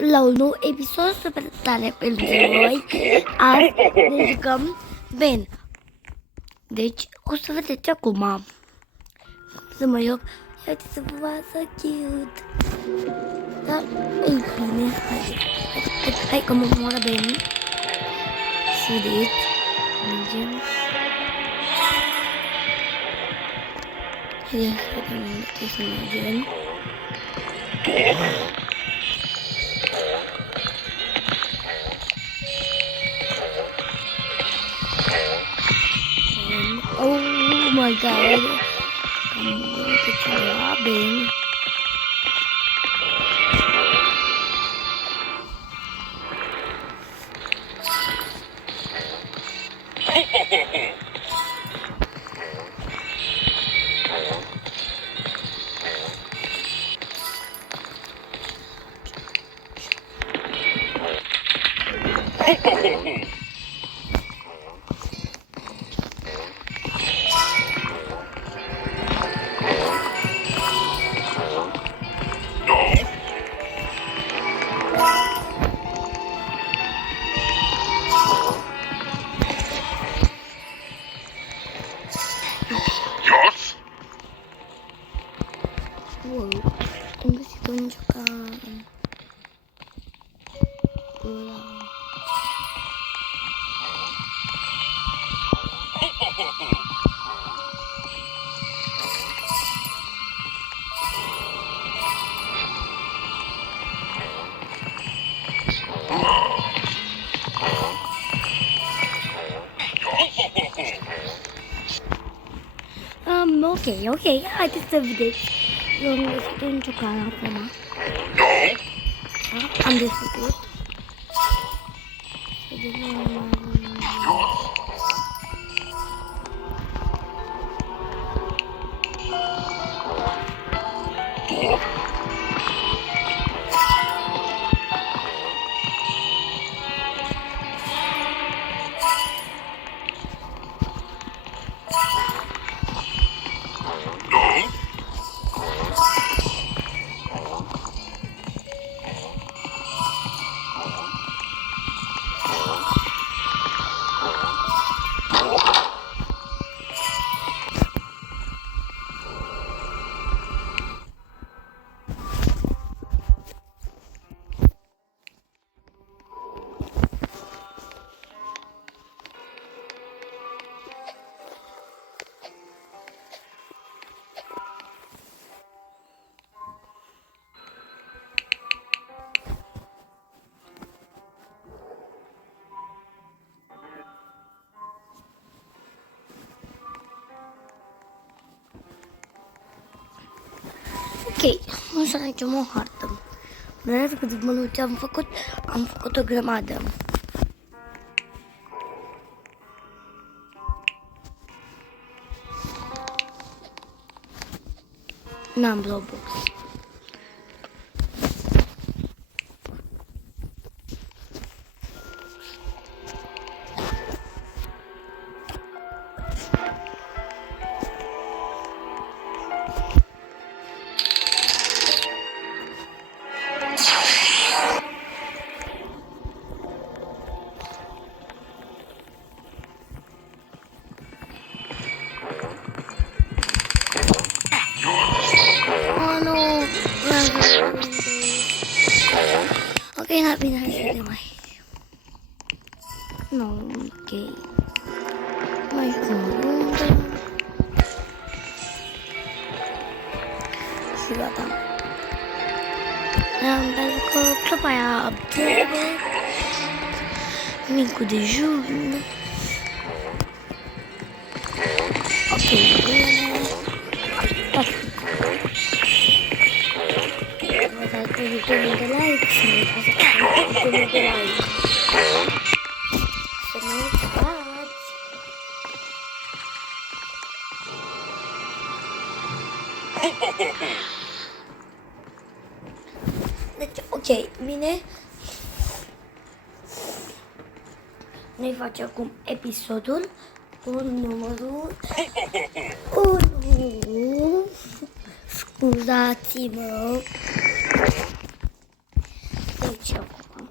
la un nou episod super tare pentru voi. Azi ne jucăm Ben. Deci o să vedeți acum cum să mă joc. Uite să vă să cute. Dar ei bine, hai că mă moară Ben. Și vedeți, mergem. Hai să vedem unde trebuie să mergem. Oh my god. Kamu kecewa, Ben. Wow, am găsit un ciocan. Ok, haideți să vedeți. Eu am găsit un ciocan acum. Da, am desfăcut. Ok, nu să facem o hartă. Vreau cât minute am făcut o grămadă. N-am Roblox. Ok, bine, hai să vedem aici. Nu, ok. Mai cum unde? Și gata. Pentru că clipa aia trebuie micul dejun. Ok, bine. Cu butonul de like și cu butonul de like. Să nu uitați! Deci, ok, bine. Noi facem acum episodul cu numărul 1. Scuzați-mă. Deci acum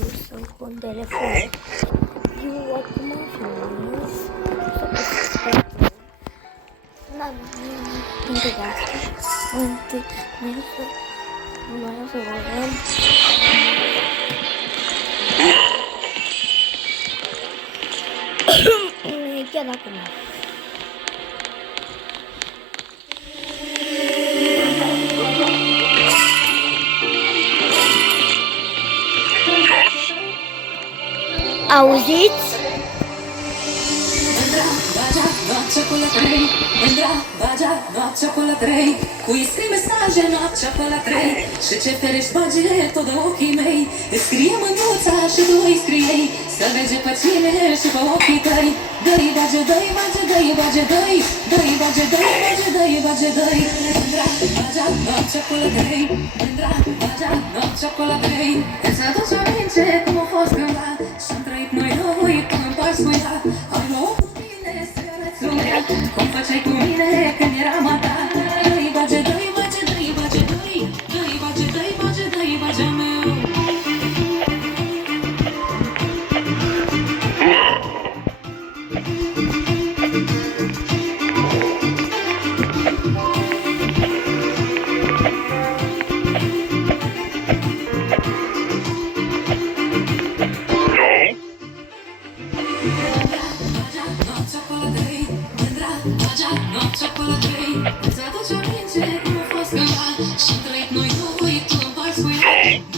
eu sunt cu un telefon. Eu acum filmez să postez. N-am nimic de asta. Noi o să vedem. Chiar acum. Auziți? Noaptea pe la 3, Mândra, Bagea, noaptea pe la 3, cui scrie mesaje noaptea pe la 3, și ce ferești bage tot de ochii mei, îți scrie mânuța și tu îi scriei, să vege pe cine și pe ochii tăi, dă-i bage, dă-i bage, dă-i bage, dă-i, dă-i bage, dă-i bage, dă-i bage, dă-i, Mândra, Bagea, noaptea pe la 3, Mândra, Bagea, noaptea pe la 3, îți aduce aminte cum a fost cândva, și-am trăit noi doi până în pași cu ea, hai luă cu mine să arăți lumea, cum făceai cu mine când eram a ta, dă-i bage, dă-i bage, dă-i bage, dă-i, dă-i bage, dă-i bage, dă-i bage meu. Noaptea pe la 3, îți aduce aminte cum a fost cândva, și-am trăit noi doi până în pași cu ea.